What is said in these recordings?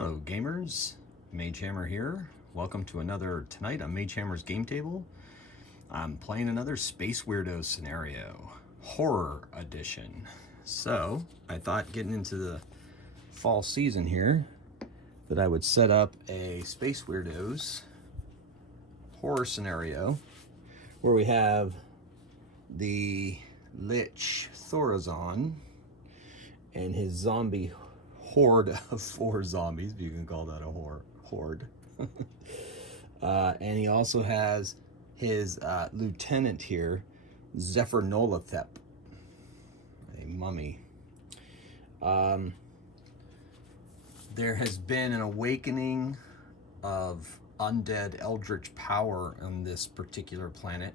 Hello gamers, Magehammer here. Welcome to another tonight on Magehammer's game table. I'm playing another Space Weirdos scenario, Horror Edition. So I thought getting into the fall season here that I would set up a Space Weirdos horror scenario where we have the Lich Thorazon and his zombie horde of 4 zombies, if you can call that a horde. And he also has his lieutenant here, Zephyr Nolathep, a mummy. There has been an awakening of undead eldritch power on this particular planet,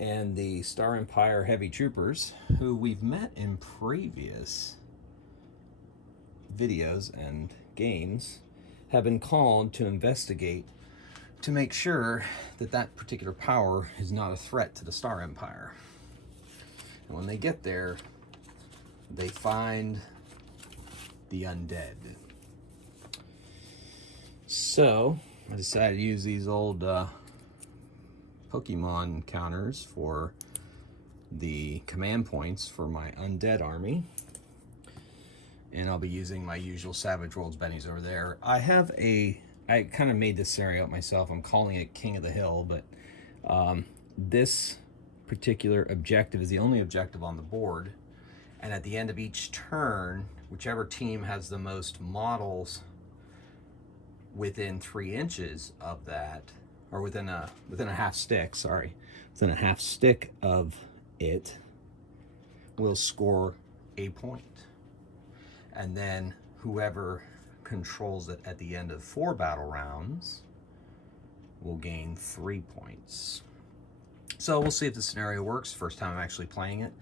and the Star Empire heavy troopers, who we've met in previous videos and games, have been called to investigate to make sure that that particular power is not a threat to the Star Empire. And when they get there, they find the undead. So I decided to use these old Pokemon counters for the command points for my undead army. And I'll be using my usual Savage Worlds bennies over there. I kind of made this scenario up myself. I'm calling it King of the Hill, but this particular objective is the only objective on the board. And at the end of each turn, whichever team has the most models within 3 inches of that, or within a half stick, within a half stick of it, will score a point. And then whoever controls it at the end of 4 battle rounds will gain 3 points. So we'll see if the scenario works. First time I'm actually playing it.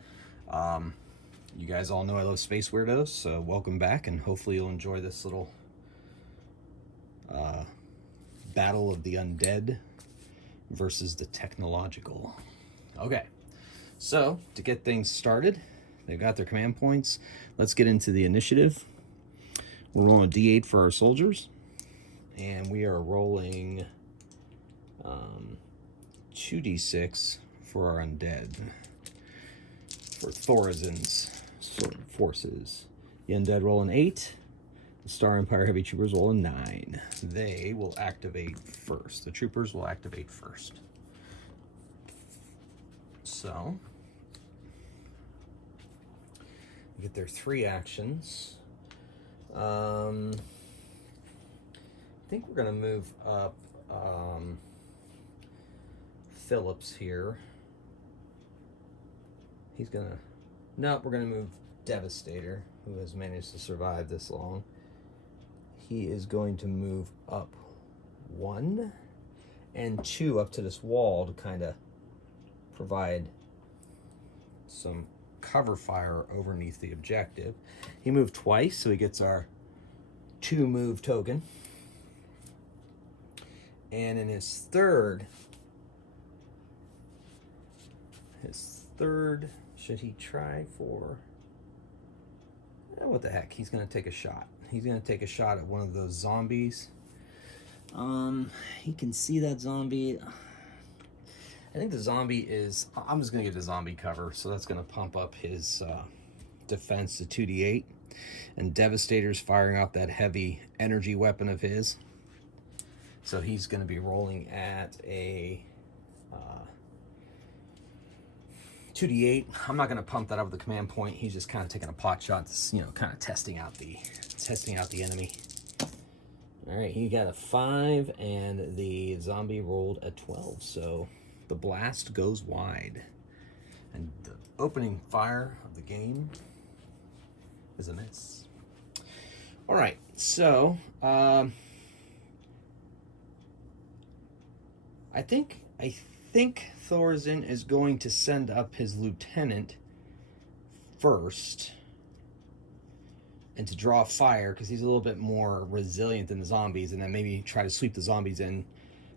You guys all know I love Space Weirdos, so welcome back, and hopefully you'll enjoy this little battle of the undead versus the technological. Okay, so to get things started, they've got their command points. Let's get into the initiative. We're rolling a D8 for our soldiers, and we are rolling 2d6 for our undead, for Thorazon's forces. The undead roll an 8. The Star Empire heavy troopers roll a 9. They will activate first. The troopers will activate first. So get their 3 actions. I think we're going to move up Phillips here. He's going to... No, we're going to move Devastator, who has managed to survive this long. He is going to move up 1 and 2 up to this wall to kind of provide some cover fire underneath the objective. He moved twice, so he gets our 2 move token. And in his third, should he try for, what the heck, he's going to take a shot. He's going to take a shot at one of those zombies. He can see that zombie. I think the zombie is, I'm just going to give the zombie cover, so that's going to pump up his defense to 2d8. And Devastator's firing off that heavy energy weapon of his. So he's going to be rolling at a 2d8. I'm not going to pump that up with the command point. He's just kind of taking a pot shot, kind of testing out the enemy. All right, he got a 5, and the zombie rolled a 12. So the blast goes wide, and the opening fire of the game is a miss. All right, so I think Thorazon is going to send up his lieutenant first, and to draw fire, because he's a little bit more resilient than the zombies, and then maybe try to sweep the zombies in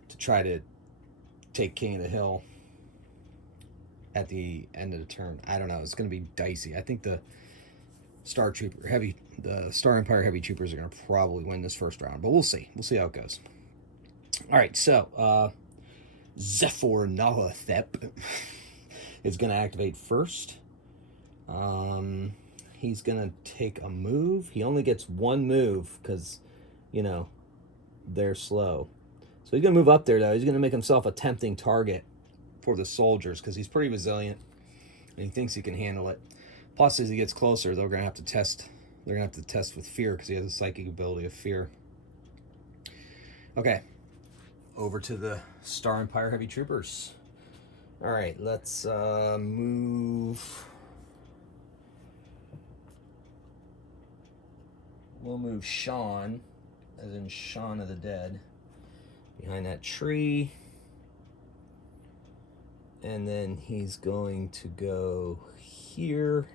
to try to take King of the Hill at the end of the turn. I don't know. It's going to be dicey. I think the the Star Empire heavy troopers are going to probably win this first round, but we'll see. We'll see how it goes. All right, so Zephyr Nalathep is going to activate first. He's going to take a move. He only gets one move because, you know, they're slow. So he's going to move up there, though. He's going to make himself a tempting target for the soldiers because he's pretty resilient and he thinks he can handle it. Plus, as he gets closer, they're going to have to test. They're going to have to test with fear because he has a psychic ability of fear. Okay, over to the Star Empire heavy troopers. All right, let's move. We'll move Sean, as in Shaun of the Dead, behind that tree. And then he's going to go here.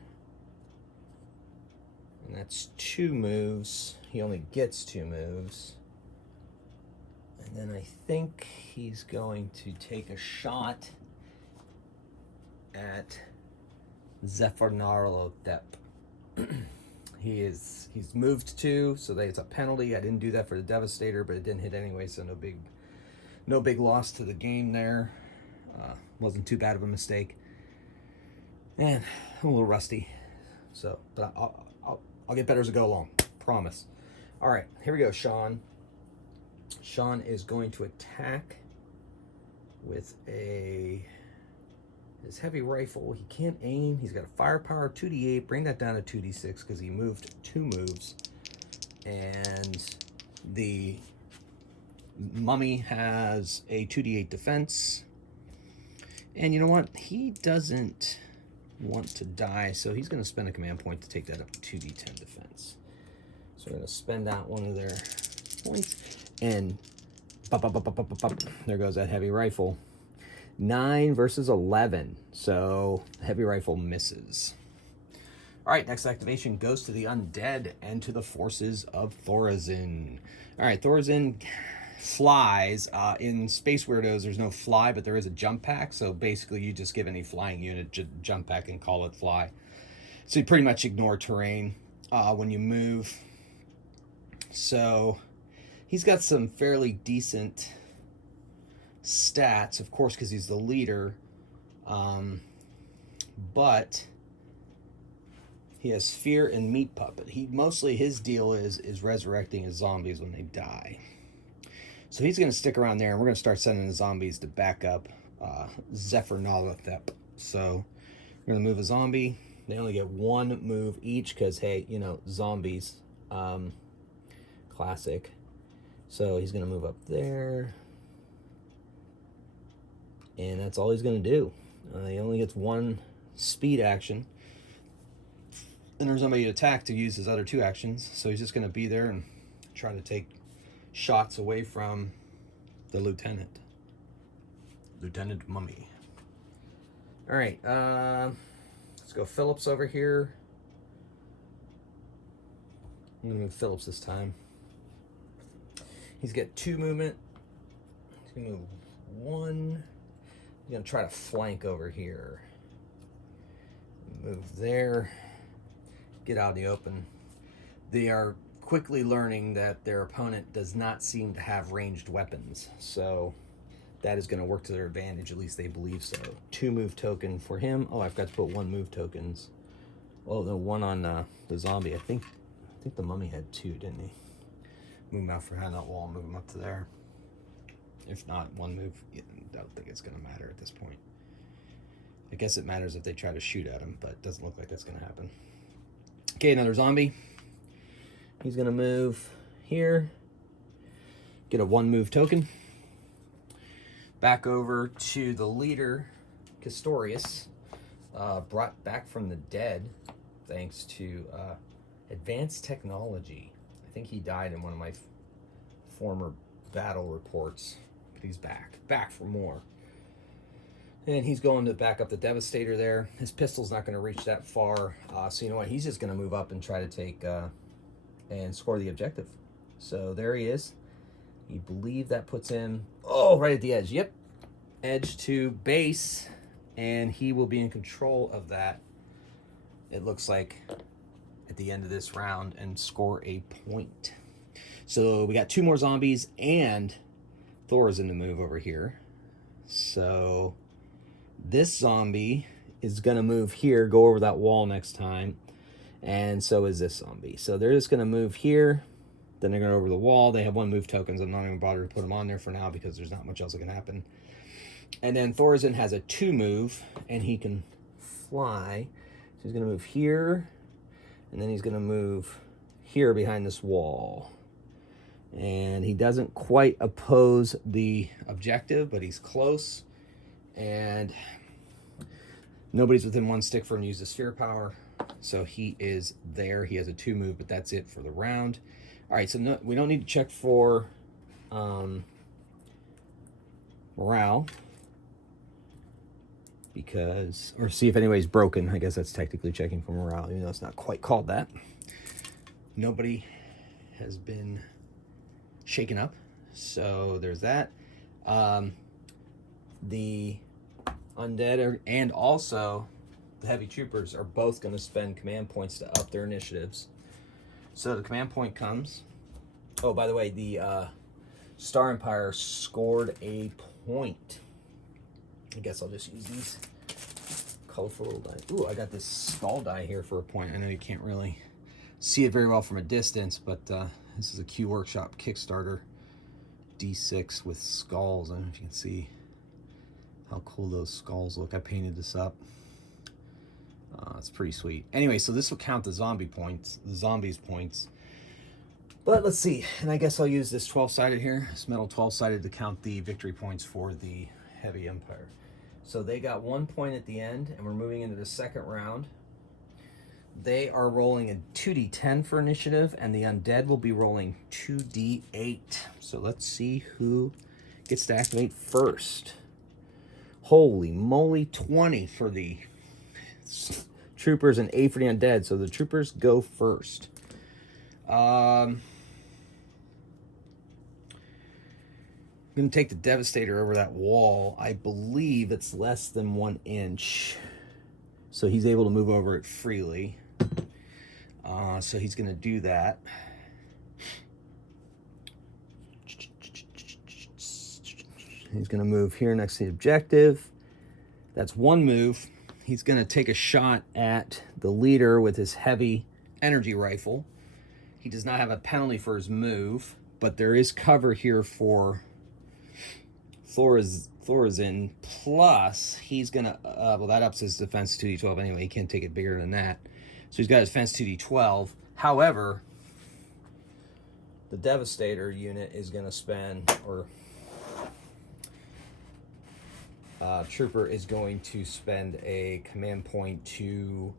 And that's 2 moves. He only gets 2 moves. And then I think he's going to take a shot at Zephyr Nalathep. He's moved 2, so it's a penalty. I didn't do that for the Devastator, but it didn't hit anyway, so no big loss to the game there. Wasn't too bad of a mistake. And I'm a little rusty, so but I'll get better as I go along. Promise. All right, here we go. Sean. Sean is going to attack with his heavy rifle. He can't aim. He's got a firepower 2d8. Bring that down to 2d6 because he moved 2 moves. And the mummy has a 2d8 defense. And you know what? He doesn't want to die, so he's going to spend a command point to take that up to 2d10 defense. So we're going to spend out one of their points. And there goes that heavy rifle. 9 versus 11. So heavy rifle misses. All right, next activation goes to the Undead and to the forces of Thorazin. All right, Thorazin flies. In Space Weirdos, there's no fly, but there is a jump pack. So basically, you just give any flying unit jump pack and call it fly. So you pretty much ignore terrain when you move. So he's got some fairly decent stats, of course, because he's the leader. But he has fear and meat puppet. His deal is resurrecting his zombies when they die. So he's going to stick around there, and we're going to start sending the zombies to back up Zephyr Nalathep. So we're going to move a zombie. They only get 1 move each because, hey, you know, zombies. Classic. So he's going to move up there. And that's all he's going to do. He only gets 1 speed action. And there's nobody to attack to use his other 2 actions. So he's just going to be there and try to take shots away from the lieutenant. Lieutenant Mummy. All right. Let's go Phillips over here. I'm going to move Phillips this time. He's got 2 movement. He's going to move 1. He's going to try to flank over here. Move there. Get out in the open. They are quickly learning that their opponent does not seem to have ranged weapons. So that is going to work to their advantage. At least they believe so. 2 move token for him. Oh, I've got to put 1 move tokens. Oh, no, 1 on the zombie. I think the mummy had 2, didn't he? Move him out behind that wall, move him up to there. If not, 1 move, I don't think it's going to matter at this point. I guess it matters if they try to shoot at him, but it doesn't look like that's going to happen. Okay, another zombie. He's going to move here. Get a 1 move token. Back over to the leader, Castorius. Brought back from the dead thanks to advanced technology. I think he died in one of my former battle reports, but he's back for more. And he's going to back up the Devastator there. His pistol's not going to reach that far, so you know what? He's just going to move up and try to take and score the objective. So there he is. You believe that puts him, right at the edge. Yep, edge to base, and he will be in control of that. It looks like at the end of this round and score a point. So we got 2 more zombies and Thor is in the move over here. So this zombie is going to move here, go over that wall next time. And so is this zombie. So they're just going to move here. Then they're going over the wall. They have 1 move tokens. I'm not even bothered to put them on there for now because there's not much else that can happen. And then Thorazin has a 2 move, and he can fly. So he's going to move here, and then he's going to move here behind this wall. And he doesn't quite oppose the objective, but he's close. And nobody's within 1 stick for him to use the sphere power. So he is there. He has a 2 move, but that's it for the round. All right, so no, we don't need to check for morale. Because, or see if anybody's broken. I guess that's technically checking for morale, even though it's not quite called that. Nobody has been shaken up, so there's that. The undead and also the heavy troopers are both going to spend command points to up their initiatives. So the command point comes. Oh, by the way, the Star Empire scored a point. I guess I'll just use these colorful little die. Ooh, I got this skull die here for a point. I know you can't really see it very well from a distance, but this is a Q Workshop Kickstarter D6 with skulls. I don't know if you can see how cool those skulls look. I painted this up. It's pretty sweet. Anyway, so this will count the zombie points, the zombies points. But let's see, and I guess I'll use this 12-sided here, this metal 12-sided to count the victory points for the Heavy Empire. So they got 1 point at the end, and we're moving into the second round. They are rolling a 2d10 for initiative, and the Undead will be rolling 2d8. So let's see who gets to activate first. Holy moly, 20 for the troopers and 8 for the Undead. So the troopers go first. I'm going to take the Devastator over that wall. I believe it's less than 1 inch. So he's able to move over it freely. So he's going to do that. He's going to move here next to the objective. That's 1 move. He's going to take a shot at the leader with his heavy energy rifle. He does not have a penalty for his move, but there is cover here for Thorazin. Plus, he's going to, well, that ups his defense to 2d12 anyway. He can't take it bigger than that. So he's got his defense 2d12. However, the Devastator unit is going to spend, or Trooper is going to spend a command point to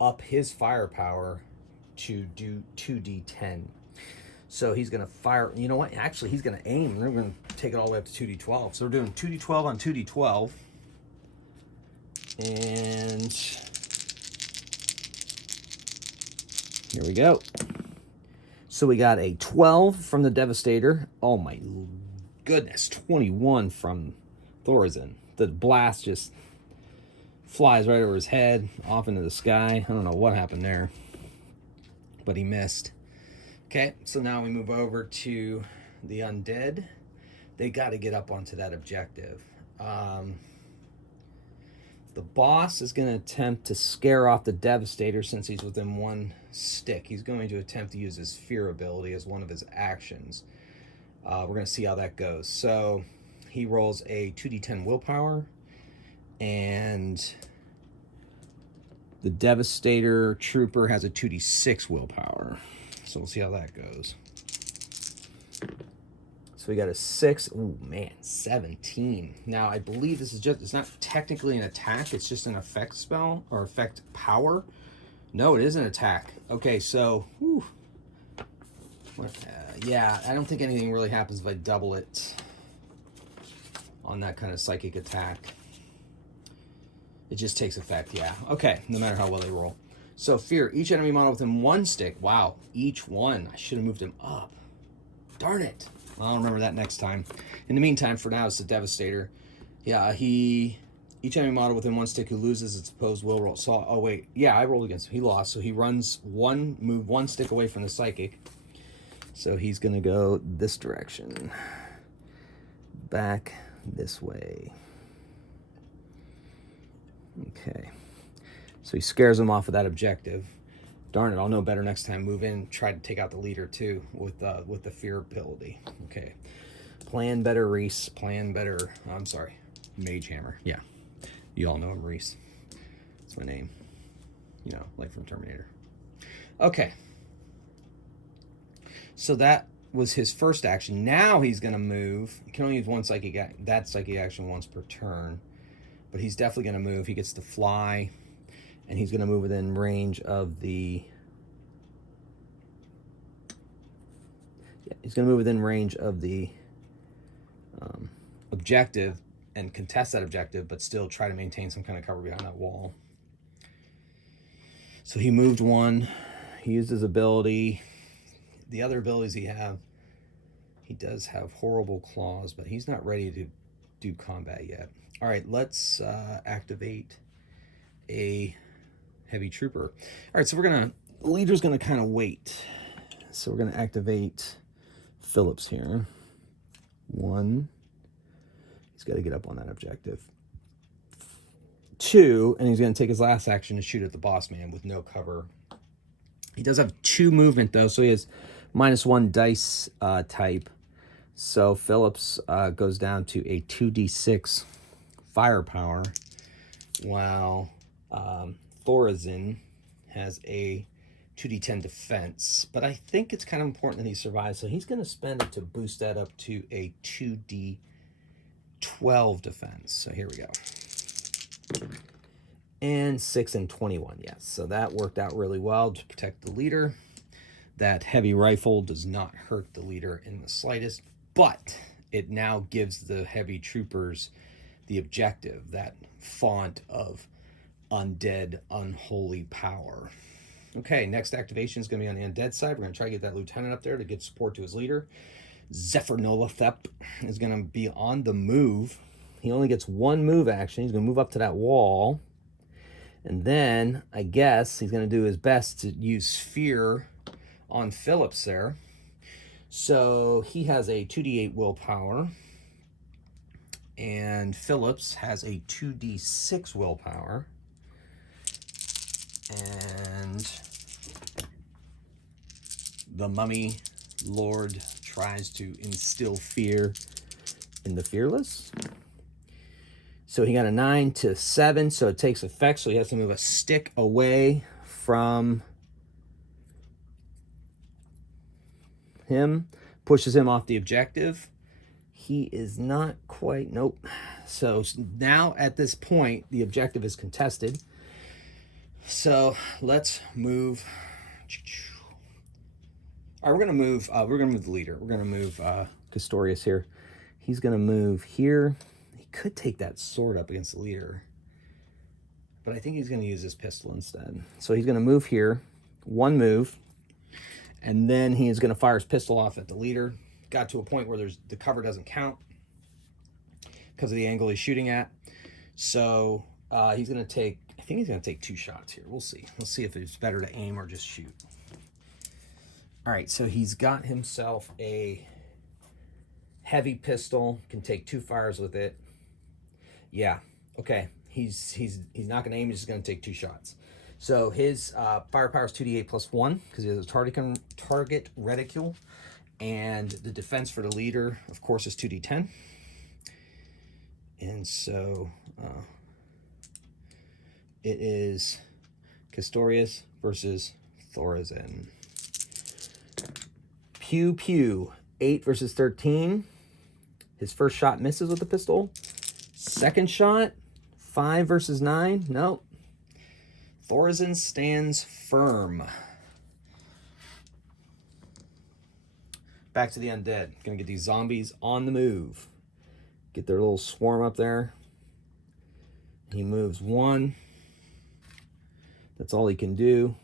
up his firepower to do 2d10. So he's going to fire, you know what, actually he's going to aim, and they're going to take it all the way up to 2d12. So we're doing 2d12 on 2d12. And here we go. So we got a 12 from the Devastator. Oh my goodness, 21 from Thorazin. The blast just flies right over his head, off into the sky. I don't know what happened there, but he missed. Okay, so now we move over to the Undead. They got to get up onto that objective. The boss is going to attempt to scare off the Devastator since he's within 1 stick. He's going to attempt to use his Fear ability as one of his actions. We're going to see how that goes. So he rolls a 2d10 willpower, and the Devastator Trooper has a 2d6 willpower. So we'll see how that goes. So we got a 6. Oh man, 17. Now I believe this is just, it's not technically an attack, it's just an effect spell or effect power. No, it is an attack. Okay, so whew. Yeah, I don't think anything really happens if I double it on that kind of psychic attack. It just takes effect, yeah. Okay, no matter how well they roll. So fear, each enemy model within 1 stick. Wow, each one. I should have moved him up. Darn it. I'll remember that next time. In the meantime, for now, it's the Devastator. Yeah, he Each enemy model within one stick who loses its opposed will roll. So, oh wait, yeah, I rolled against him. He lost, so he runs move one stick away from the psychic. So he's gonna go this direction, back this way. Okay, so he scares him off of that objective. Darn it, I'll know better next time. Move in, try to take out the leader too with the fear ability. Okay, plan better, Reese. Plan better. I'm sorry, Magehammer. Yeah, you all know him, Reese. That's my name. You know, like from Terminator. Okay, so that was his first action. Now he's gonna move. He can only use one psychic action once per turn, but he's definitely gonna move. He gets to fly. And he's going to move within range of the... Yeah, he's going to move within range of the objective and contest that objective, but still try to maintain some kind of cover behind that wall. So he moved one. He used his ability. The other abilities he does have horrible claws, but he's not ready to do combat yet. All right, let's activate a heavy trooper. All right, so the leader's gonna kind of wait. So we're gonna activate Phillips here. 1, he's got to get up on that objective. 2, and he's gonna take his last action to shoot at the boss man with no cover. He does have 2 movement though, so he has -1 dice type. So Phillips goes down to a 2d6 firepower, while Thorazin has a 2d10 defense, but I think it's kind of important that he survives, so he's going to spend it to boost that up to a 2d12 defense. So here we go. And 6 and 21, yes. So that worked out really well to protect the leader. That heavy rifle does not hurt the leader in the slightest, but it now gives the heavy troopers the objective, that font of undead, unholy power. Okay, next activation is going to be on the undead side. We're going to try to get that lieutenant up there to give support to his leader. Zephyr Nolathep is going to be on the move. He only gets 1 move action. He's going to move up to that wall. And then, I guess, he's going to do his best to use fear on Phillips there. So he has a 2d8 willpower. And Phillips has a 2d6 willpower. And the mummy lord tries to instill fear in the fearless. So he got a 9 to 7, so it takes effect. So he has to move a stick away from him, pushes him off the objective. He is not quite, nope. So now at this point, the objective is contested. So let's move. All right, we're gonna move the leader. We're gonna move Castorius here. He's gonna move here. He could take that sword up against the leader, but I think he's gonna use his pistol instead. So he's gonna move here, 1 move, and then he is gonna fire his pistol off at the leader. Got to a point where the cover doesn't count because of the angle he's shooting at. So he's gonna take, I think he's gonna take 2 shots here. We'll see. We'll see if it's better to aim or just shoot. All right, so he's got himself a heavy pistol, can take 2 fires with it. Yeah, okay. He's not gonna aim, he's just gonna take 2 shots. So his firepower is 2d8 plus 1 because he has a target reticule. And the defense for the leader, of course, is 2d10. And so it is Castorius versus Thorazin. Pew pew. 8 versus 13. His first shot misses with the pistol. Second shot, 5 versus 9. Nope. Thorazin stands firm. Back to the undead. Gonna get these zombies on the move. Get their little swarm up there. He moves 1. That's all he can do.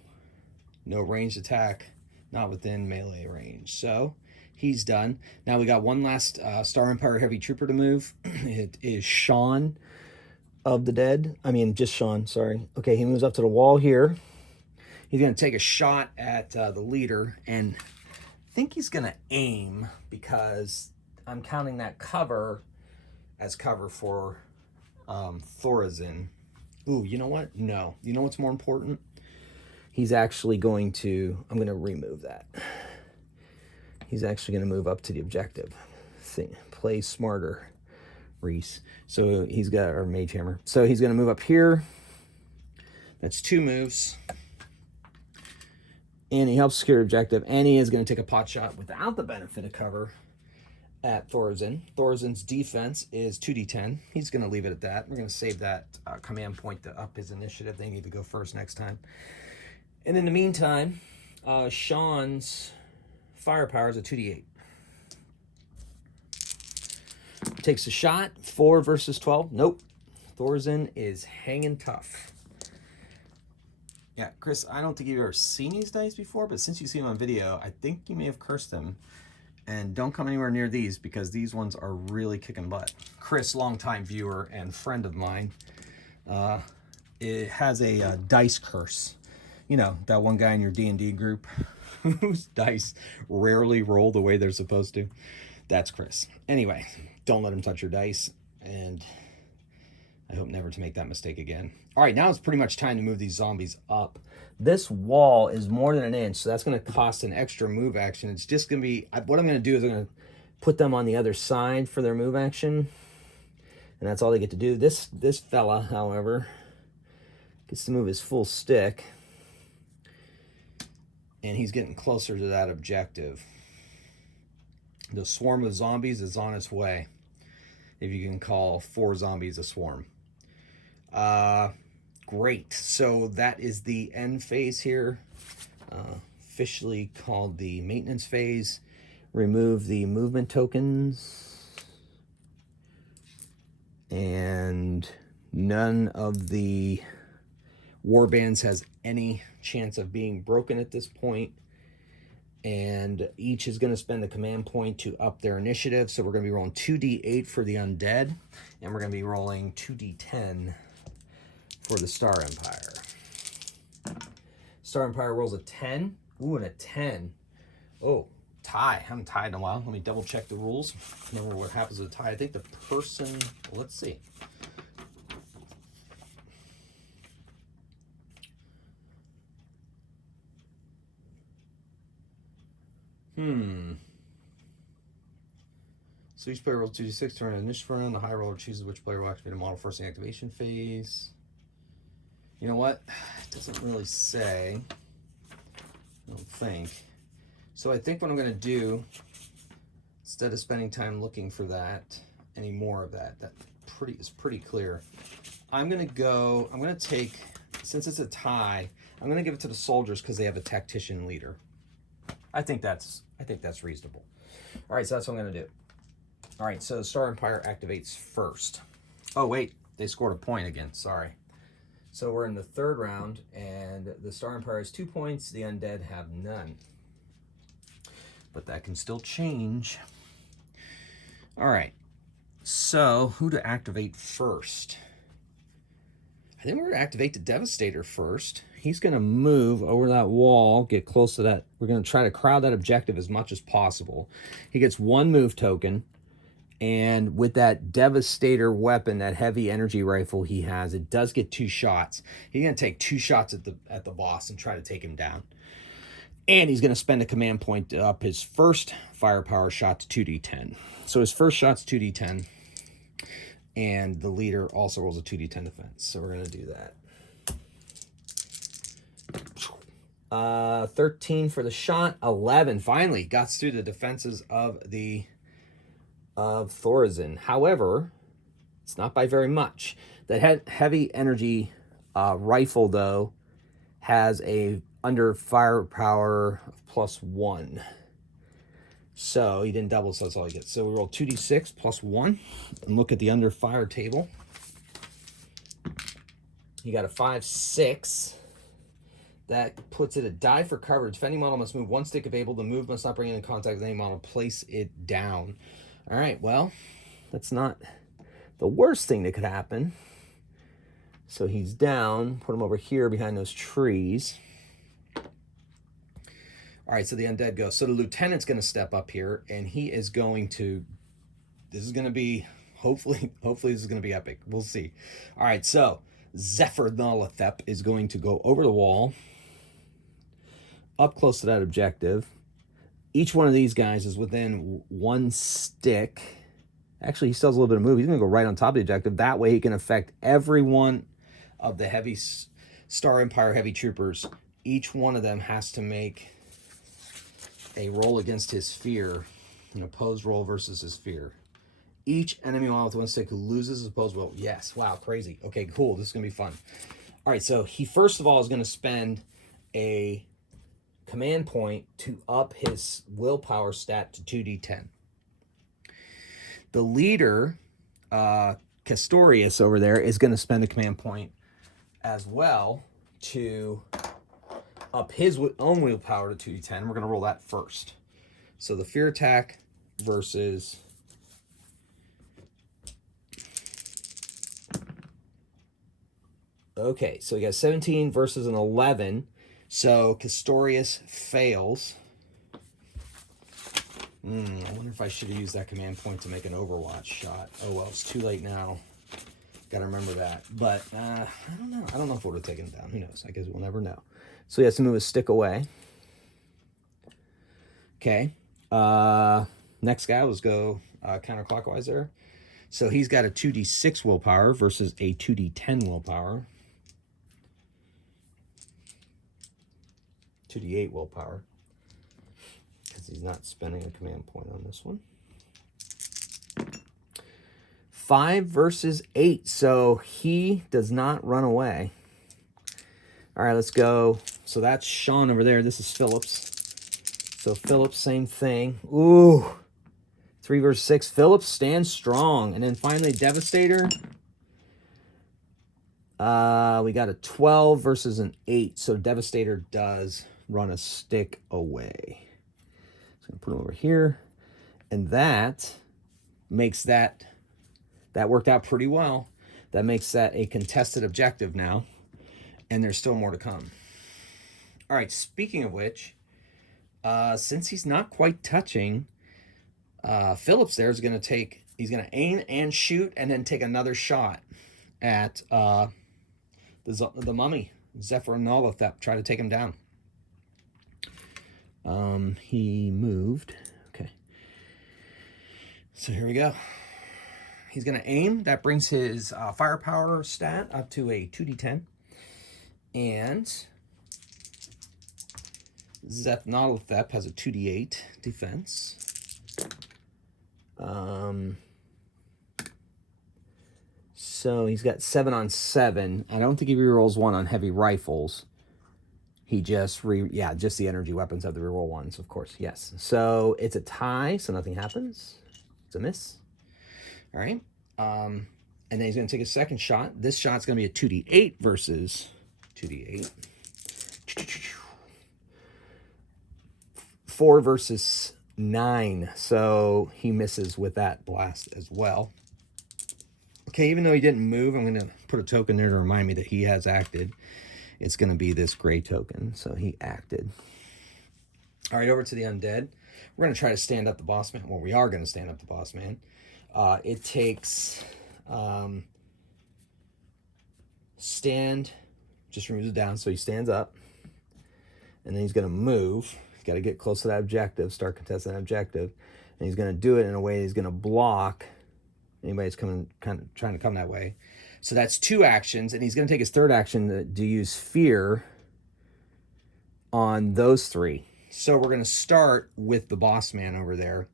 No ranged attack. Not within melee range. So he's done. Now we got one last Star Empire Heavy Trooper to move. It is Sean. of the dead. I mean, just Sean, sorry. Okay, he moves up to the wall here. He's going to take a shot at the leader, and I think he's going to aim because I'm counting that cover as cover for Thorazin. Ooh, you know what? No. You know what's more important? He's actually going to, I'm going to remove that. He's actually going to move up to the objective. Play smarter, Reese. So he's got our mage hammer. So he's going to move up here. That's 2 moves. And he helps secure objective. And he is going to take a pot shot without the benefit of cover at Thorazin. Thorazin's defense is 2d10. He's going to leave it at that. We're going to save that command point to up his initiative. They need to go first next time. And in the meantime, Sean's firepower is a 2d8. Takes a shot. 4 versus 12. Nope. Thorazin is hanging tough. Yeah, Chris, I don't think you've ever seen these dice before, but since you've seen them on video, I think you may have cursed them. And don't come anywhere near these because these ones are really kicking butt. Chris, longtime viewer and friend of mine, it has a dice curse. You know, that one guy in your D&D group whose dice rarely roll the way they're supposed to. That's Chris. Anyway, don't let him touch your dice, and I hope never to make that mistake again. All right, now it's pretty much time to move these zombies up. This wall is more than an inch, so that's going to cost an extra move action. It's just going to be, what I'm going to do is I'm going to put them on the other side for their move action, and that's all they get to do. This fella, however, gets to move his full stick, and he's getting closer to that objective. The swarm of zombies is on its way, if you can call 4 zombies a swarm. Great. So that is the end phase here, officially called the maintenance phase. Remove the movement tokens, and none of the warbands has any chance of being broken at this point. And each is going to spend a command point to up their initiative. So we're going to be rolling 2d8 for the undead, and we're going to be rolling 2d10 for the Star Empire. Star Empire rolls a 10. Ooh, and a 10. Oh, tie. I haven't tied in a while. Let me double check the rules. Remember what happens with a tie. I think the person, let's see. So each player rolls 2d6 during an initiative round. The high roller chooses which player will activate a model first in the activation phase. You know what? It doesn't really say. I don't think. So I think what I'm going to do, instead of spending time looking for that, any more of that, is pretty clear. I'm going to take, since it's a tie, I'm going to give it to the soldiers because they have a tactician leader. I think that's reasonable. All right, so that's what I'm going to do. All right, so Star Empire activates first. Oh, wait, they scored a point again. Sorry. So we're in the 3rd round, and the Star Empire has 2 points. The Undead have none. But that can still change. All right, so who to activate first? I think we're going to activate the Devastator first. He's going to move over that wall, get close to that. We're going to try to crowd that objective as much as possible. He gets 1 move token. And with that Devastator weapon, that heavy energy rifle he has, it does get 2 shots. He's going to take 2 shots at the boss and try to take him down. And he's going to spend a command point to up his first firepower shot to 2d10. So his first shot's 2d10. And the leader also rolls a 2d10 defense. So we're going to do that. 13 for the shot. 11. Finally, got through the defenses of Thorazin. However, it's not by very much. That heavy energy rifle, though, has a under firepower of +1. So he didn't double, so that's all he gets. So we roll 2d6 +1 and look at the under fire table. He got a 5, 6. That puts it at die for cover. Defending model must move 1 stick if able. The move must not bring it in contact with any model. Place it down. All right, well, that's not the worst thing that could happen. So he's down. Put him over here behind those trees. All right, so the undead go. So the lieutenant's going to step up here, and he is going to... This is going to be... Hopefully this is going to be epic. We'll see. All right, so Zephyr Nolothep is going to go over the wall, up close to that objective. Each one of these guys is within 1 stick. Actually, he still has a little bit of move. He's going to go right on top of the objective. That way he can affect every one of the heavy Star Empire heavy troopers. Each one of them has to make a roll against his fear, an opposed roll versus his fear. Each enemy model with 1 stick who loses his opposed will. Yes, wow, crazy. Okay, cool. This is going to be fun. All right, so he first of all is going to spend a command point to up his willpower stat to 2d10. The leader, Castorius over there, is going to spend a command point as well to up his own willpower to 2d10. We're going to roll that first. So the fear attack versus... Okay, so we got 17 versus an 11. So Castorius fails. I wonder if I should have used that command point to make an Overwatch shot. Oh, well, it's too late now. Got to remember that. But I don't know. I don't know if it would have taken him down. Who knows? I guess we'll never know. So he has to move his stick away. Okay. Next guy, let's go counterclockwise there. So he's got a 2d6 willpower versus a 2d10 willpower. 2d8 willpower. Because he's not spending a command point on this one. 5 versus 8. So he does not run away. All right, let's go. So that's Sean over there. This is Phillips. So Phillips, same thing. Ooh. 3 versus 6. Phillips stands strong. And then finally, Devastator. We got a 12 versus an 8. So Devastator does run a stick away. So I'm going to put him over here. And that makes that worked out pretty well. That makes that a contested objective now. And there's still more to come. All right, speaking of which, since he's not quite touching, Phillips there is going to take, he's going to aim and shoot and then take another shot at the mummy, Zephyr Nolothep, try to take him down. He moved. Okay. So here we go. He's going to aim. That brings his firepower stat up to a 2d10. And Zephyr Nolothep has a 2d8 defense. So he's got 7 on 7. I don't think he rerolls 1 on heavy rifles. He just just the energy weapons have the reroll 1s, of course. Yes. So it's a tie, so nothing happens. It's a miss. All right. And then he's going to take a second shot. This shot's going to be a 2d8 versus 2d8. 4 versus 9. So he misses with that blast as well. Okay, even though he didn't move, I'm going to put a token there to remind me that he has acted. It's going to be this gray token. So he acted. All right, over to the undead. We're going to try to stand up the boss man. Well, we are going to stand up the boss man. It takes stand, just removes it down. So he stands up. And then he's going to move. He's got to get close to that objective, start contesting that objective. And he's going to do it in a way he's going to block anybody that's trying to come that way. So that's 2 actions, and he's going to take his third action to use fear on those 3. So we're going to start with the boss man over there.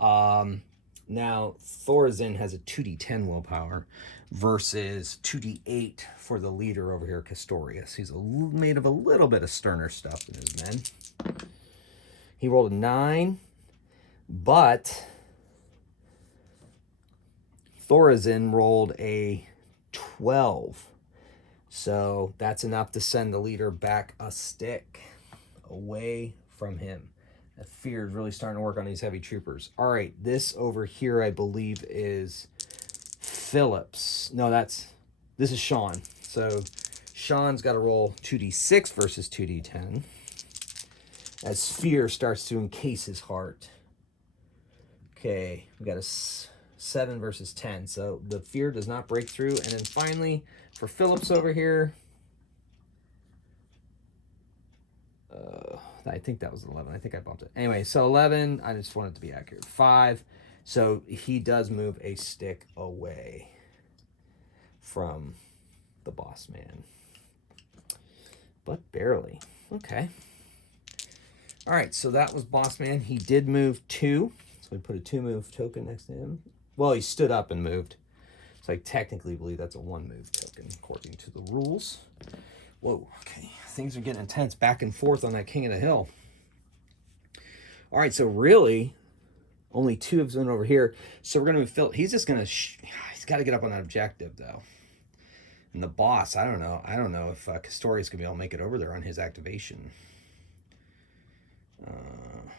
Now, Thorazin has a 2d10 willpower versus 2d8 for the leader over here, Castorius. He's made of a little bit of sterner stuff than his men. He rolled a 9, but Thorazin rolled a 12. So that's enough to send the leader back a stick away from him. That fear is really starting to work on these heavy troopers. All right, this over here, I believe, is Phillips. No, this is Sean. So Sean's got to roll 2d6 versus 2d10 as fear starts to encase his heart. Okay, we got a 7 versus 10. So the fear does not break through. And then finally, for Phillips over here, I think that was 11. I think I bumped it. Anyway, so 11, I just wanted to be accurate. 5. So he does move a stick away from the boss man. But barely. Okay. All right, so that was boss man. He did move 2. So we put a 2-move token next to him. Well, he stood up and moved. So I technically believe that's a 1-move token according to the rules. Whoa, okay. Things are getting intense back and forth on that King of the Hill. All right, so really, only 2 of them over here. So we're going to fill. He's just going to. He's got to get up on that objective, though. And the boss, I don't know. I don't know if Castorius can be able to make it over there on his activation.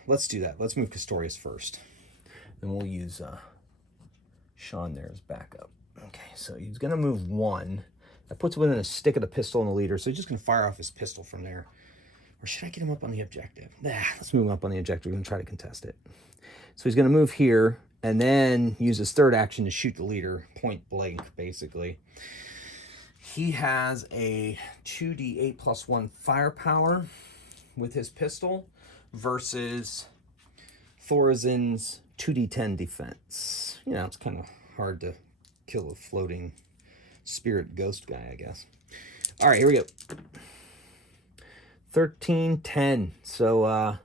Let's do that. Let's move Castorius first. Then we'll use Sean there as backup. Okay, so he's going to move 1. That puts within a stick of the pistol on the leader, so he's just going to fire off his pistol from there. Or should I get him up on the objective? Nah, let's move him up on the objective. We're going to try to contest it. So he's going to move here, and then use his 3rd action to shoot the leader, point blank, basically. He has a 2d8 plus 1 firepower with his pistol versus Thorizin's 2d10 defense. You know, it's kind of hard to kill a floating spirit ghost guy, I guess. All right, here we go. 13, 10. So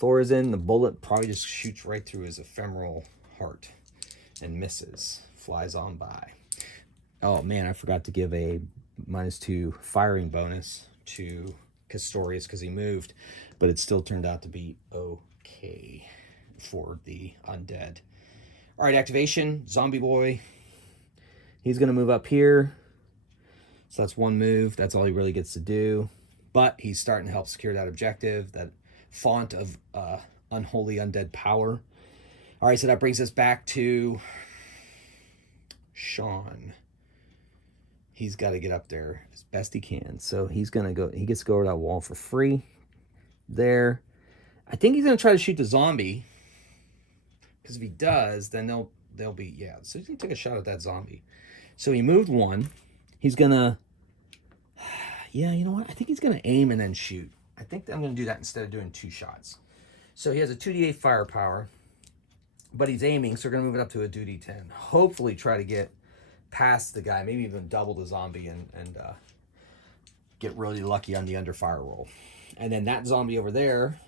Thorazin, the bullet probably just shoots right through his ephemeral heart and misses. Flies on by. Oh, man, I forgot to give a -2 firing bonus to Castorius because he moved, but it still turned out to be okay for the undead. All right, activation, Zombie Boy. He's going to move up here. So that's 1 move. That's all he really gets to do. But he's starting to help secure that objective, that font of unholy undead power. All right, so that brings us back to Sean. He's got to get up there as best he can. So he's going to go, he gets to go over that wall for free. There. I think he's going to try to shoot the zombie. Because if he does, then they'll be, yeah. So he's going to take a shot at that zombie. So he moved 1. He's going to, yeah, you know what? I think he's going to aim and then shoot. I think I'm going to do that instead of doing 2 shots. So he has a 2d8 firepower, but he's aiming, so we're going to move it up to a 2d10. Hopefully try to get past the guy, maybe even double the zombie and get really lucky on the under fire roll. And then that zombie over there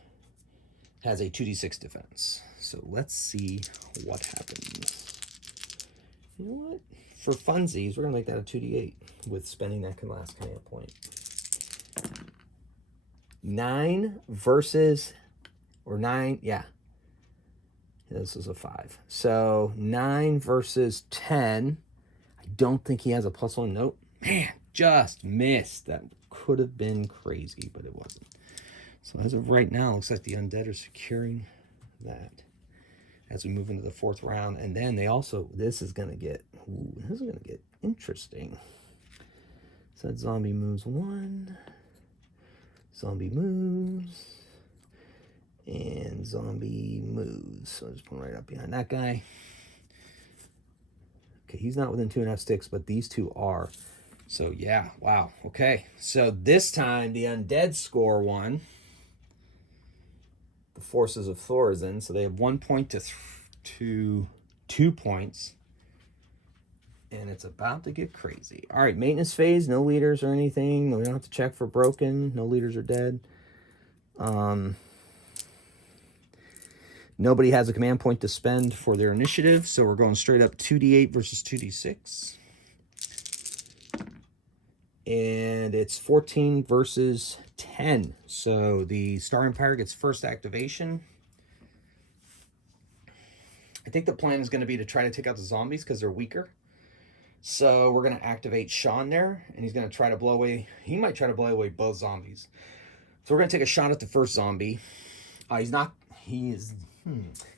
has a 2d6 defense. So let's see what happens. You know what? For funsies, we're going to make that a 2d8 with spending that last command point. 9 versus, or 9, yeah. This is a 5. So 9 versus 10. I don't think he has a +1. Nope. Man, just missed. That could have been crazy, but it wasn't. So as of right now, it looks like the undead are securing that as we move into the 4th round. And then they also, this is going to get interesting. So that zombie moves 1. Zombie moves. And zombie moves. So I'll just put him right up behind that guy. Okay, he's not within 2.5 sticks, but these 2 are. So yeah, wow. Okay, so this time the undead score 1. The forces of Thorazin. So they have 1 point to 2 points. And it's about to get crazy. All right, maintenance phase. No leaders or anything. We don't have to check for broken. No leaders are dead. Nobody has a command point to spend for their initiative. So we're going straight up 2d8 versus 2d6. And it's 14 versus 10. So the Star Empire gets first activation. I think the plan is going to be to try to take out the zombies because they're weaker. So we're going to activate Sean there, and he's going to try to blow away, he might try to blow away both zombies. So we're going to take a shot at the first zombie. He's not, he is,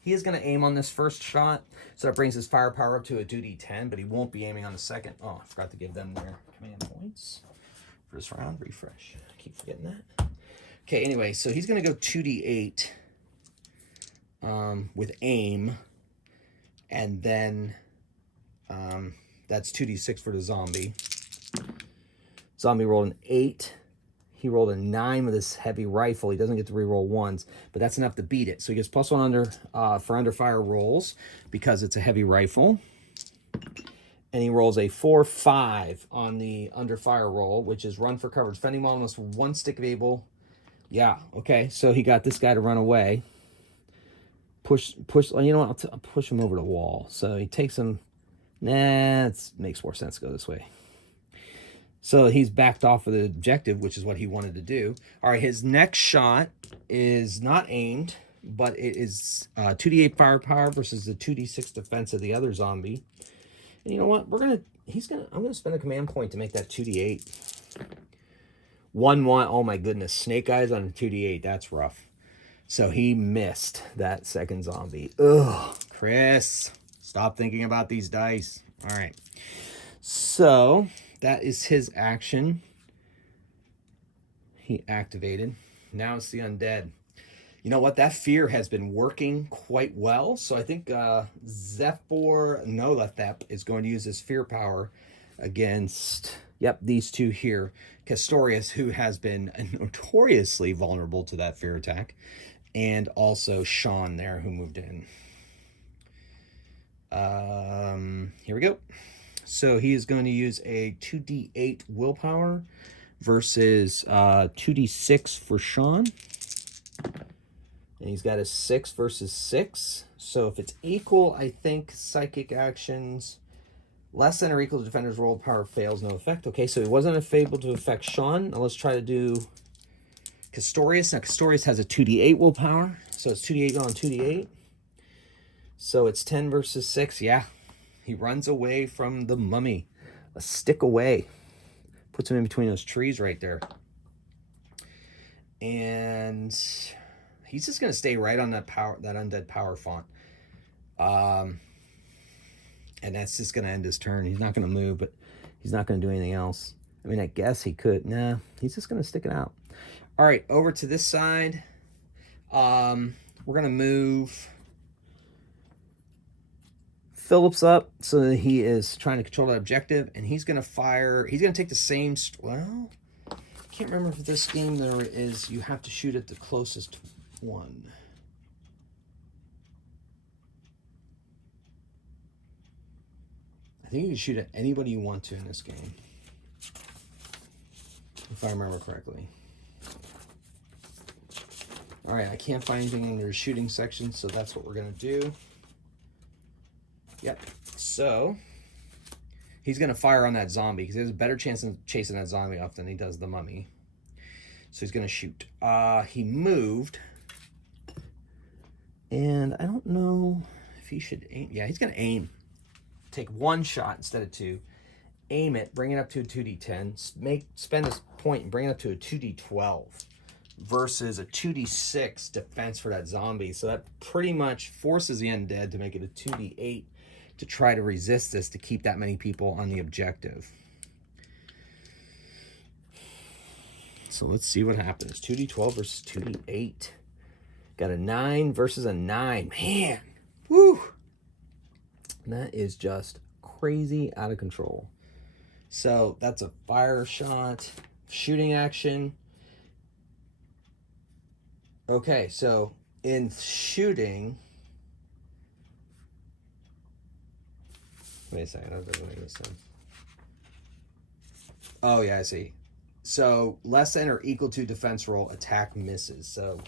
He is going to aim on this first shot, so that brings his firepower up to a 2d10, but he won't be aiming on the second. Oh, I forgot to give them their command points for this round. Refresh. I keep forgetting that. Okay, anyway, so he's going to go 2d8 with aim, and then that's 2d6 for the zombie. Zombie rolled an 8. He rolled a 9 with this heavy rifle. He doesn't get to reroll ones, but that's enough to beat it. So he gets +1 for under fire rolls because it's a heavy rifle. And he rolls a 4-5 on the under fire roll, which is run for cover. Defending model must 1 stick of able. Yeah, okay. So he got this guy to run away. Push. You know what? I'll push him over the wall. So he takes him. Nah, it makes more sense to go this way. So he's backed off of the objective, which is what he wanted to do. All right, his next shot is not aimed, but it is 2d8 firepower versus the 2d6 defense of the other zombie. And you know what? I'm gonna spend a command point to make that 2d8. 1-1. Oh my goodness, snake eyes on a 2d8. That's rough. So he missed that second zombie. Ugh, Chris, stop thinking about these dice. All right. So that is his action. He activated. Now it's the undead. You know what? That fear has been working quite well. So I think Zephyr Nolathep is going to use his fear power against, these two here. Castorius, who has been notoriously vulnerable to that fear attack. And also Sean there, who moved in. Here we go. So he is going to use a 2d8 willpower versus 2d6 for Sean. And he's got a 6 versus 6. So if it's equal, I think psychic actions less than or equal to defender's roll power fails, no effect. Okay, so it wasn't able to affect Sean. Now let's try to do Castorius. Now Castorius has a 2d8 willpower. So it's 2d8 on 2d8. So it's 10 versus 6. Yeah. He runs away from the mummy. A stick away. Puts him in between those trees right there. And he's just going to stay right on that undead power font. And that's just going to end his turn. He's not going to move, but he's not going to do anything else. I mean, I guess he could. Nah, he's just going to stick it out. All right, over to this side. We're going to move Phillips up so that he is trying to control that objective, and he's going to fire. He's going to take the same. Well, I can't remember if this game there is you have to shoot at the closest one. I think you can shoot at anybody you want to in this game, if I remember correctly. All right, I can't find anything in your shooting section, so that's what we're going to do. Yep. So he's going to fire on that zombie because he has a better chance of chasing that zombie off than he does the mummy. So he's going to shoot. He moved. And I don't know if he should aim. Yeah, he's going to aim. Take one shot instead of two. Aim it. Bring it up to a 2d10. Spend this point and bring it up to a 2d12. Versus a 2d6 defense for that zombie. So that pretty much forces the undead to make it a 2d8 to try to resist this, to keep that many people on the objective. So let's see what happens. 2d12 versus 2d8. Got a 9 versus a 9. Man, woo! That is just crazy out of control. So that's a fire shot, shooting action. Okay, so in shooting, wait a second, that doesn't make any sense. Oh yeah, I see. So less than or equal to defense roll, attack misses. So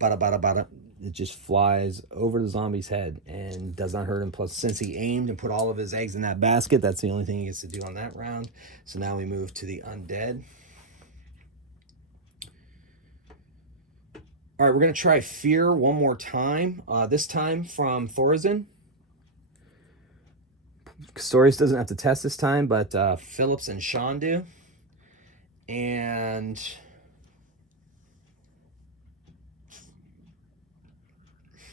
it just flies over the zombie's head and does not hurt him. Plus, since he aimed and put all of his eggs in that basket, that's the only thing he gets to do on that round. So now we move to the undead. All right, we're going to try Fear one more time. This time from Thorazin. Castorius doesn't have to test this time, but Phillips and Sean do. And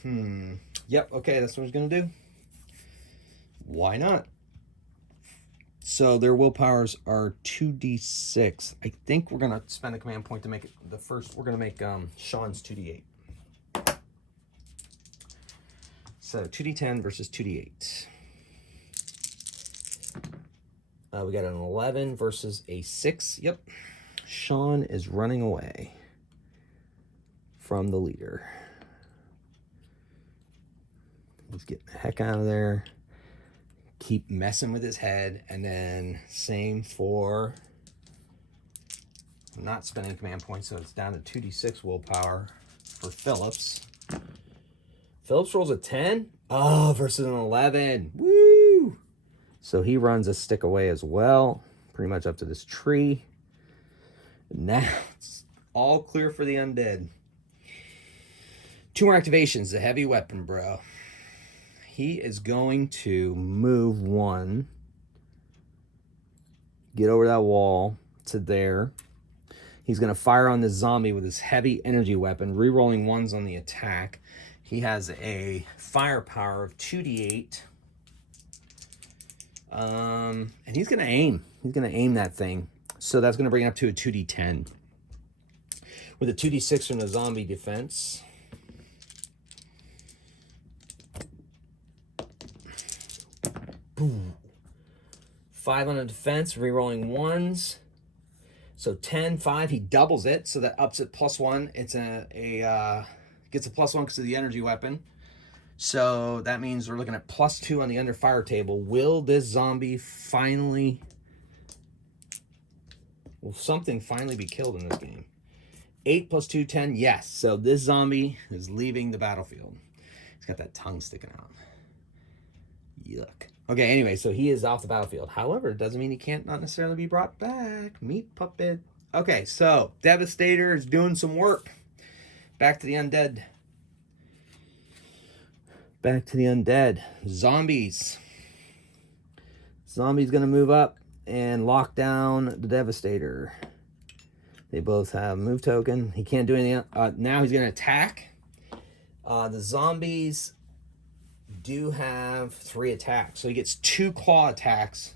Yep, okay, that's what I was going to do. Why not? So their willpowers are 2d6. I think we're going to spend a command point to make it the first. We're going to make Sean's 2d8. So 2d10 versus 2d8. We got an 11 versus a 6. Yep. Sean is running away from the leader. Let's get the heck out of there. Keep messing with his head. And then same for... I'm not spending command points, so it's down to 2d6 willpower for Phillips. Phillips rolls a 10. Oh, versus an 11. Woo! So he runs a stick away as well. Pretty much up to this tree. Now it's all clear for the undead. 2 more activations. The heavy weapon, bro. He is going to move 1. Get over that wall to there. He's going to fire on this zombie with his heavy energy weapon, re-rolling 1s on the attack. He has a firepower of 2d8. And he's going to aim. He's going to aim that thing. So that's going to bring it up to a 2d10. With a 2d6 from the zombie defense. Boom. 5 on the defense, re-rolling 1s. So 10, 5, he doubles it, so that ups it +1. It's gets a +1 because of the energy weapon. So that means we're looking at +2 on the under fire table. Will this zombie finally... Will something finally be killed in this game? 8 + 2, 10, yes. So this zombie is leaving the battlefield. He's got that tongue sticking out. Yuck. Okay, anyway, so he is off the battlefield. However, it doesn't mean he can't not necessarily be brought back. Meat puppet. Okay, so Devastator is doing some work. Back to the undead. Back to the undead. Zombies. Zombie's going to move up and lock down the Devastator. They both have move token. He can't do anything. Now he's going to attack. The zombies do have 3 attacks. So he gets 2 claw attacks.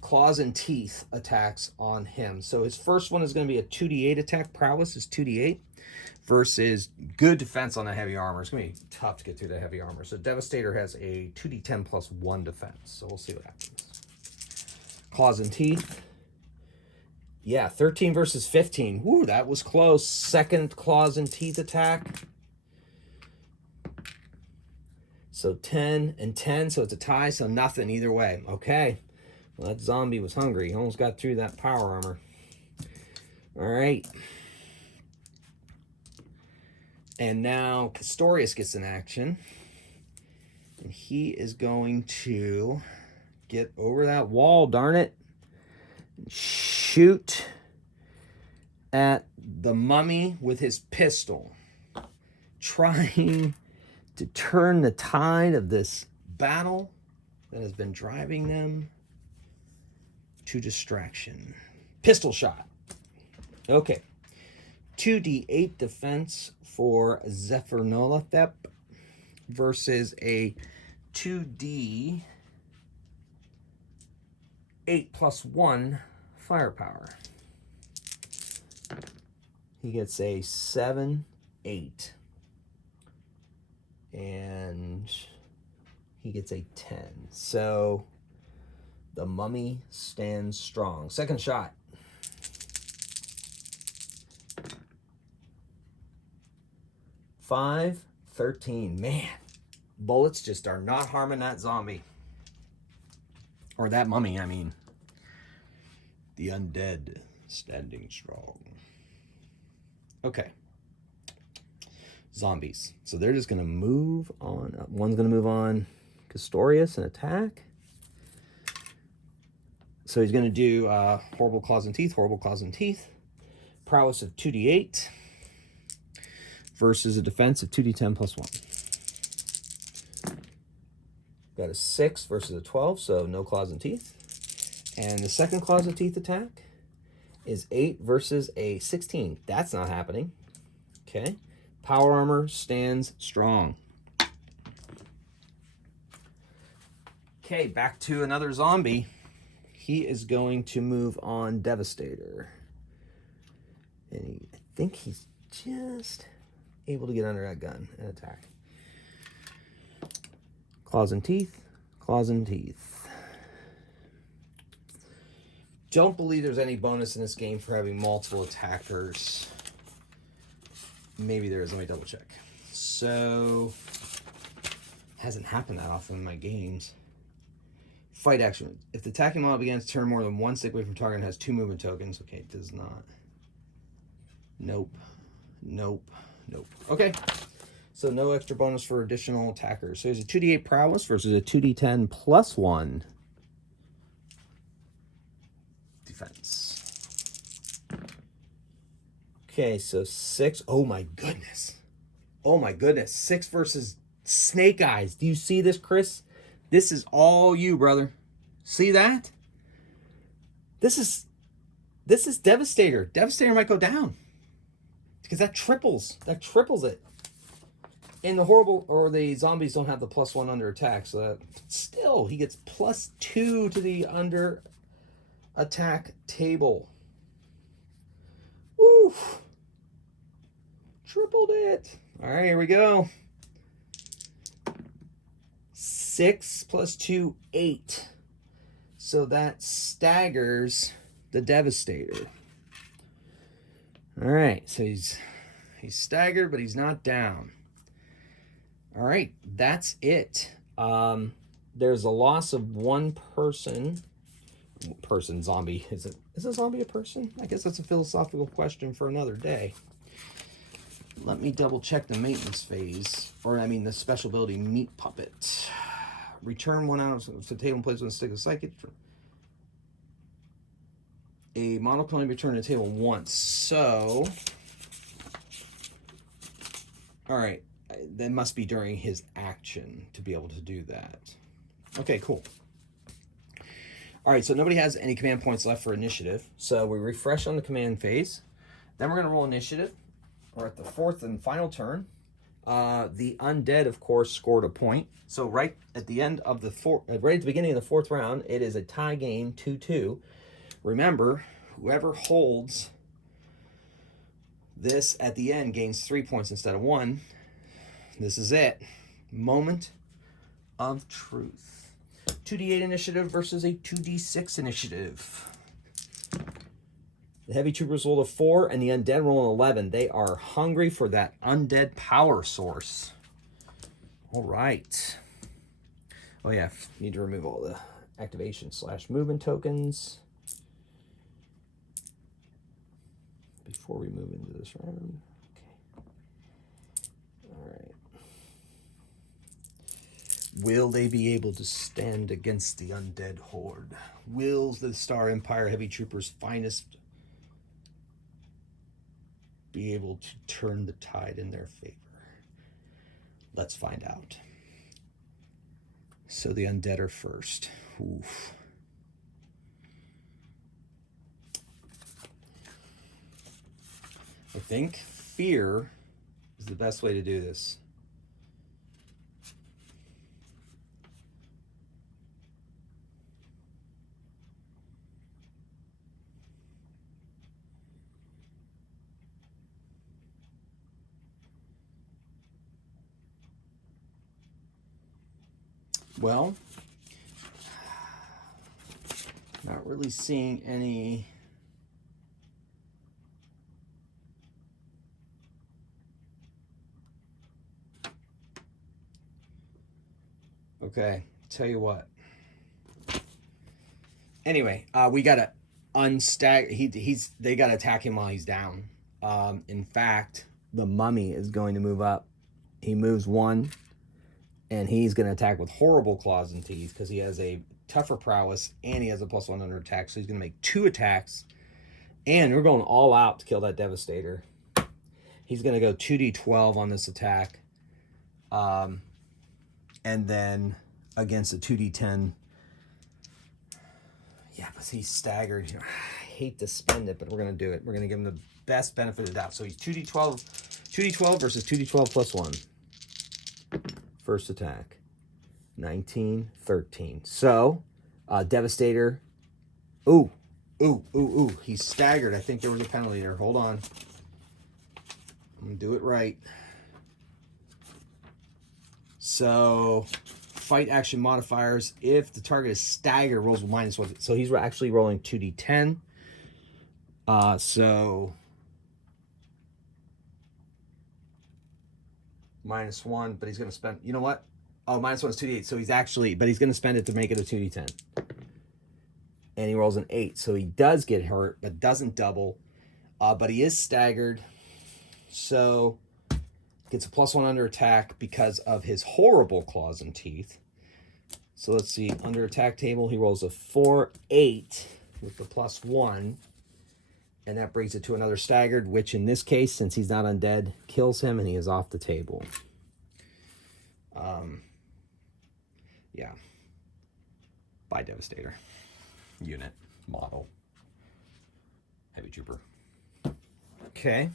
Claws and teeth attacks on him. So his first one is going to be a 2d8 attack. Prowess is 2d8 versus good defense on the heavy armor. It's going to be tough to get through the heavy armor. So Devastator has a 2d10 + 1 defense. So we'll see what happens. Claws and teeth. Yeah, 13 versus 15. Woo, that was close. Second claws and teeth attack. So 10 and 10, so it's a tie, so nothing either way. Okay. Well, that zombie was hungry. He almost got through that power armor. All right. And now Castorius gets in action. And he is going to get over that wall, darn it. And shoot at the mummy with his pistol. Trying to turn the tide of this battle that has been driving them to distraction. Pistol shot. Okay. 2d8 defense for Zephyrnolathep versus a 2d8 + 1 firepower. He gets a 7, 8. And he gets a 10. So the mummy stands strong. Second shot. $5, 13. Man, bullets just are not harming that zombie. Or that mummy, I mean. The undead standing strong. Okay. Zombies. So they're just going to move on. One's going to move on Castorius and attack. So he's going to do horrible claws and teeth, horrible claws and teeth. Prowess of 2d8 versus a defense of 2d10 + 1. Got a 6 versus a 12, so no claws and teeth. And the second claws and teeth attack is 8 versus a 16. That's not happening. Okay. Power armor stands strong. Okay, back to another zombie. He is going to move on Devastator. And I think he's just able to get under that gun and attack. Claws and teeth, claws and teeth. Don't believe there's any bonus in this game for having multiple attackers. Maybe there is, let me double check. So, hasn't happened that often in my games. Fight action. If the attacking model begins to turn more than one stick away from target and has 2 movement tokens. Okay, it does not. Nope. Nope. Nope. Okay. So no extra bonus for additional attackers. So there's a 2d8 prowess versus a 2d10 plus 1 defense. Okay, so 6. Oh my goodness. Oh my goodness. 6 versus Snake Eyes. Do you see this, Chris? This is all you, brother. See that? This is Devastator. Devastator might go down. Because that triples it. And the horrible, or the zombies don't have the +1 under attack, so that still he gets +2 to the under attack table. Woo! Tripled it. All right, here we go. 6 + 2, 8. So that staggers the Devastator. All right, so he's staggered, but he's not down. All right, that's it. There's a loss of 1 person. Zombie. Is a zombie a person? I guess that's a philosophical question for another day. Let me double check the maintenance phase, or I mean the special ability Meat Puppet. Return 1 out of the table and place on a stick of psychic. A model can only return to the table once. So, all right, that must be during his action to be able to do that. Okay, cool. All right, so nobody has any command points left for initiative. So we refresh on the command phase. Then we're going to roll initiative. We're at the 4th and final turn. The Undead, of course, scored a point. So right at the end of the right at the beginning of the 4th round, it is a tie game, 2-2. Remember, whoever holds this at the end gains 3 points instead of 1. This is it. Moment of truth. 2d8 initiative versus a 2d6 initiative. The heavy troopers rolled a 4 and the undead roll an 11. They are hungry for that undead power source. All right. Oh yeah, need to remove all the activation / movement tokens before we move into this round. Okay. All right. Will they be able to stand against the undead horde? Will the Star Empire heavy troopers' finest be able to turn the tide in their favor? Let's find out. So the undead are first. Oof. I think fear is the best way to do this. Well, not really seeing any okay, tell you what. Anyway, we gotta unstag. They gotta attack him while he's down. In fact, the mummy is going to move up. He moves 1. And he's going to attack with horrible claws and teeth because he has a tougher prowess and he has a +1 under attack. So he's going to make 2 attacks. And we're going all out to kill that Devastator. He's going to go 2d12 on this attack. And then against a 2d10. Yeah, but he's staggered. I hate to spend it, but we're going to do it. We're going to give him the best benefit of the doubt. So he's 2d12 2d12 versus 2d12 plus 1. First attack. 19, 13. So, Devastator. Ooh. He's staggered. I think there was a penalty there. Hold on. I'm going to do it right. So, fight action modifiers. If the target is staggered, rolls with -1. So, he's actually rolling 2d10. So, -1, but he's going to spend, you know what? Oh, -1 is 2d8. So, he's actually, but he's going to spend it to make it a 2d10. And he rolls an 8. So, he does get hurt, but doesn't double. But he is staggered. So, gets a +1 under attack because of his horrible claws and teeth. So let's see. Under attack table, he rolls a 4, 8 with the +1. And that brings it to another staggered, which in this case, since he's not undead, kills him and he is off the table. Yeah. Bye, Devastator. Unit. Model. Heavy Trooper. Okay.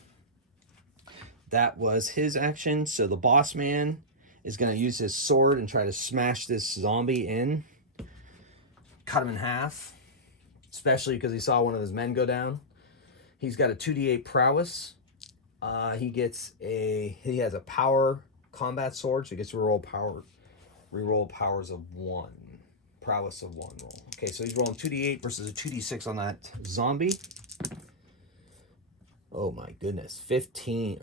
That was his action. So the boss man is going to use his sword and try to smash this zombie in. Cut him in half. Especially because he saw one of his men go down. He's got a 2d8 prowess. He has a power combat sword. So he gets to reroll powers of 1. Prowess of 1 roll. Okay, so he's rolling 2d8 versus a 2d6 on that zombie. Oh my goodness, 15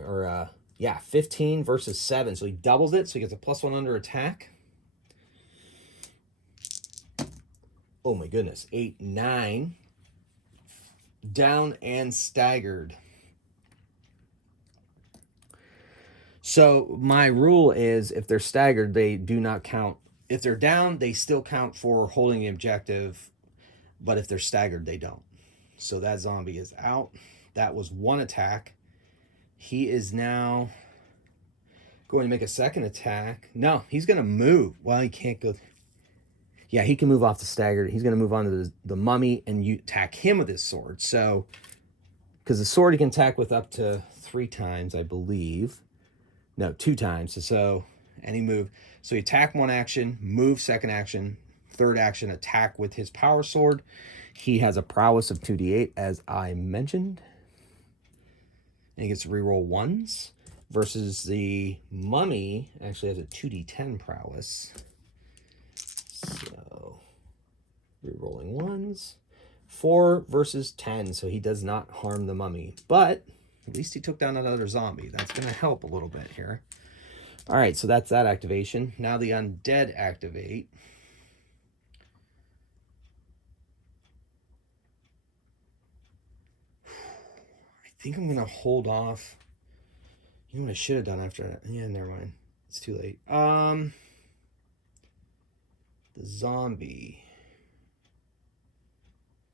versus 7. So he doubles it, so he gets a +1 under attack. Oh my goodness, 8, 9. Down and staggered. So my rule is if they're staggered, they do not count. If they're down, they still count for holding the objective. But if they're staggered, they don't. So that zombie is out. That was 1 attack. He is now going to make a second attack. No, he's going to move. Well, he can't go. Yeah, he can move off the staggered. He's going to move on to the mummy and you attack him with his sword. So, because the sword he can attack with up to 3 times, I believe. No, 2 times. So, and he moved. So he attack 1 action, move 2nd action, 3rd action, attack with his power sword. He has a prowess of 2d8, as I mentioned. And he gets to reroll 1s. Versus the mummy actually has a 2d10 prowess. So, rerolling 1s. 4 versus 10, so he does not harm the mummy. But at least he took down another zombie. That's going to help a little bit here. All right, so that's that activation. Now the undead activate. I think I'm going to hold off. You know what I should have done after that? Yeah, never mind. It's too late. The zombie.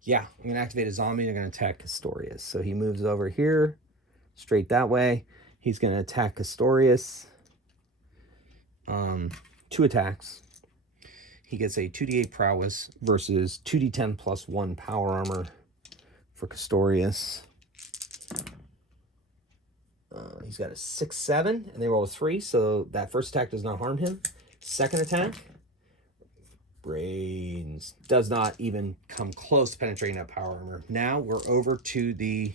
Yeah, I'm going to activate a zombie and I'm going to attack Castorius. So he moves over here, straight that way. He's going to attack Castorius. 2 attacks. He gets a 2d8 prowess versus 2d10 plus 1 power armor for Castorius. He's got a 6, 7, and they roll a 3, so that first attack does not harm him. Second attack, brains, does not even come close to penetrating that power armor. Now we're over to the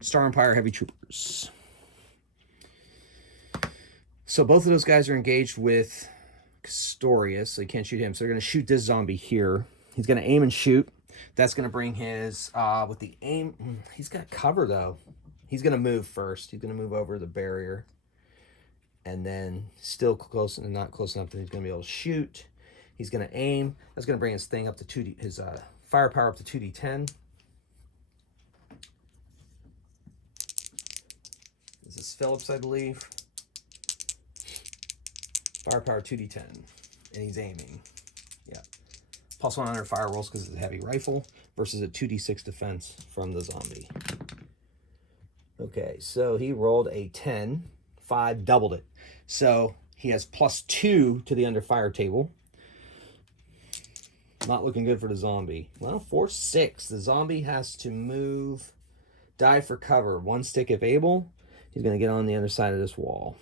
Star Empire Heavy Troopers. So both of those guys are engaged with Castorius, so you can't shoot him. So they're going to shoot this zombie here. He's going to aim and shoot. That's going to bring his, with the aim, he's got cover though. He's going to move first. He's going to move over the barrier. And then still close and not close enough that he's going to be able to shoot. He's going to aim. That's going to bring his thing up to 2D, his firepower up to 2d10. This is Phillips, I believe. Firepower 2d10. And he's aiming. Yeah. +1 on fire rolls because it's a heavy rifle versus a 2d6 defense from the zombie. Okay, so he rolled a 10, 5, doubled it. So he has +2 to the under fire table. Not looking good for the zombie. Well, 4, 6. The zombie has to move, dive for cover. 1 stick if able. He's going to get on the other side of this wall.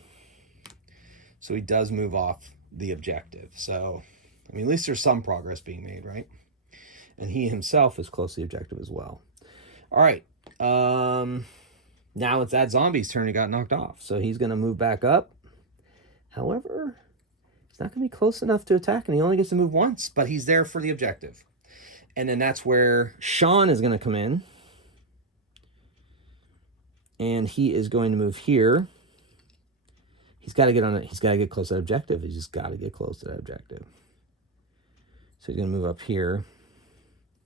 So he does move off the objective. So, I mean, at least there's some progress being made, right? And he himself is close to the objective as well. All right. Now it's that zombie's turn. He got knocked off. So he's going to move back up. However, he's not going to be close enough to attack, and he only gets to move once, but he's there for the objective. And then that's where Sean is going to come in. And he is going to move here. He's got to get on it. He's got to get close to that objective. He's just got to get close to that objective. So he's going to move up here.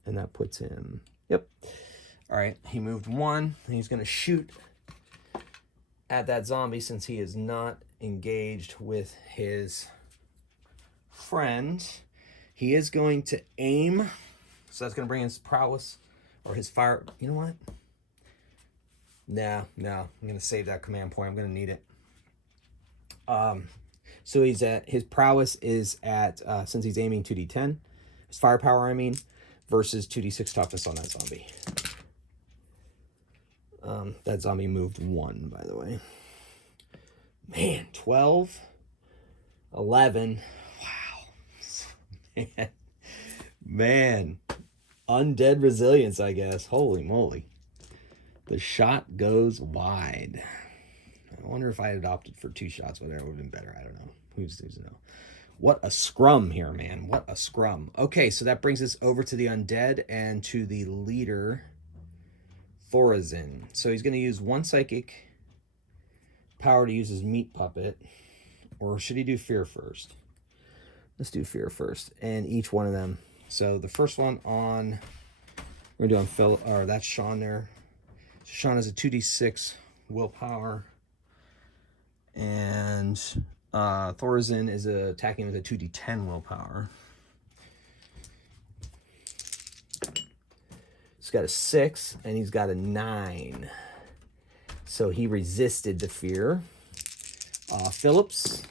And that puts him, yep. All right, he moved one. And he's going to shoot at that zombie since he is not engaged with his friend. He is going to aim. So that's going to bring his prowess or his fire. You know what? No. I'm going to save that command point. I'm going to need it. So he's at, his prowess is at, since he's aiming 2d10, his firepower, I mean, versus 2d6 toughness on that zombie. That zombie moved 1, by the way. Man, 12, 11. Wow. Man. Undead resilience, I guess. Holy moly. The shot goes wide. I wonder if I had opted for 2 shots, whether it would have been better. I don't know. Who's to know? What a scrum here, man. What a scrum. Okay, so that brings us over to the Undead and to the leader, Thorazin. So he's going to use 1 psychic power to use his meat puppet. Or should he do fear first? Let's do fear first. And each one of them. So the first one on, we're doing Phil, or that's Sean there. So Sean has a 2d6 willpower. And Thorazin is attacking with a 2d10 willpower. He's got a 6, and he's got a 9. So he resisted the fear. Phillips.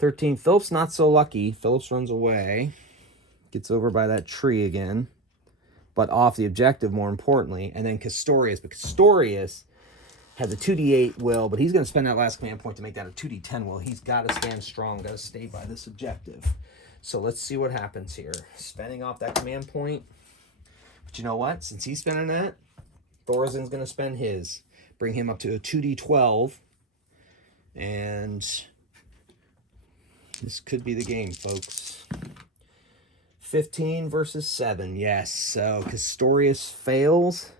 13. Phillips not so lucky. Phillips runs away. Gets over by that tree again. But off the objective, more importantly. And then Castorius. But Castorius has a 2d8 will, but he's going to spend that last command point to make that a 2d10 will. He's got to stand strong, got to stay by this objective. So let's see what happens here. Spending off that command point. But you know what? Since he's spending that, Thorazin's going to spend his. Bring him up to a 2d12. And this could be the game, folks. 15 versus 7. Yes, so Castorius fails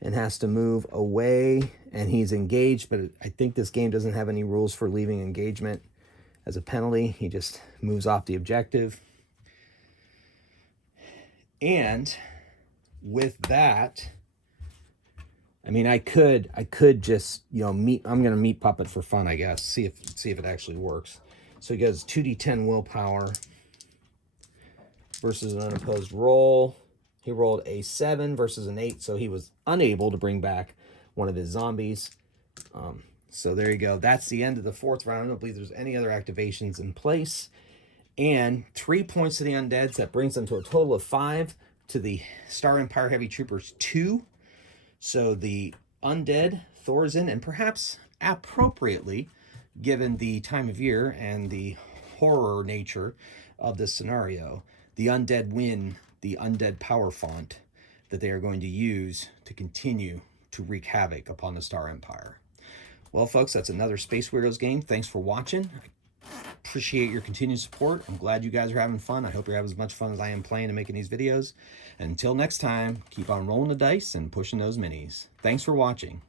and has to move away, and he's engaged, but I think this game doesn't have any rules for leaving engagement as a penalty. He just moves off the objective. And with that, I mean, I could just, you know, I'm going to meat puppet for fun, I guess. See if it actually works. So he goes 2d10 willpower versus an unopposed roll. He rolled a 7 versus an 8, so he was unable to bring back one of his zombies. So there you go. That's the end of the 4th round. I don't believe there's any other activations in place. And 3 points to the Undeads. That brings them to a total of 5. To the Star Empire Heavy Troopers 2. So the Undead, Thorazin, and perhaps appropriately, given the time of year and the horror nature of this scenario, the Undead win the Undead power font that they are going to use to continue to wreak havoc upon the Star Empire. Well, folks, that's another Space Weirdos game. Thanks for watching. I appreciate your continued support. I'm glad you guys are having fun. I hope you're having as much fun as I am playing and making these videos. And until next time, keep on rolling the dice and pushing those minis. Thanks for watching.